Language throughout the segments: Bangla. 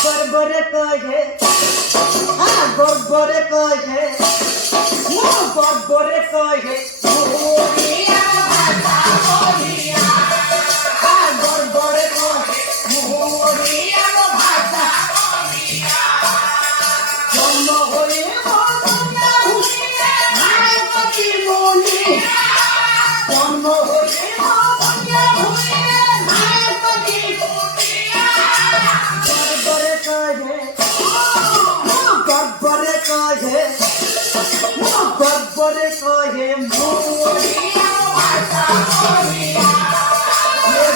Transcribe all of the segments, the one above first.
গড়গড়ে কহে গড়গড়ে কহে গড়গড়ে কহে মুহুরিয়া ভাষা বলিয়া গড়গড়ে কহে মুহুরিয়া ভাষা বলিয়া জন্ম হয়ে মরনা হুইয়া নায়কী বলি জন্ম হয়ে মরনা হুইয়া নায়কী বলিয়া গড়গড়ে কহে গড়গড়ে কহে গড়গড়ে কহে মুহুরিয়া ভাষা বলিয়া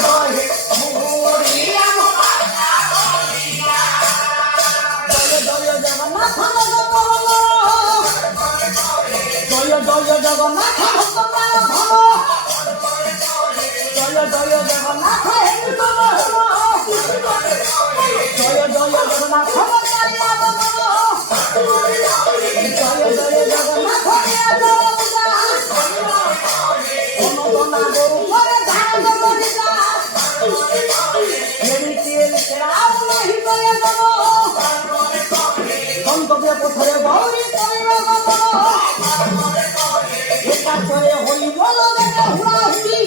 কহে মুহুরিয়া ভাষা বলিয়া জয় জয় জগন্নাথ জয় জয় জগন্নাথ জয় জয় জগন্নাথ জয় জয় জগন্নাথ জয় জয় জগন্নাথ অনুপনা গরু করে ধান করিলা মেরিতেল রাম নাহি করে দেব গন্তব্য পথরে গৌরী করিবে গব একা করে হইব লগে হুড়াহুড়ি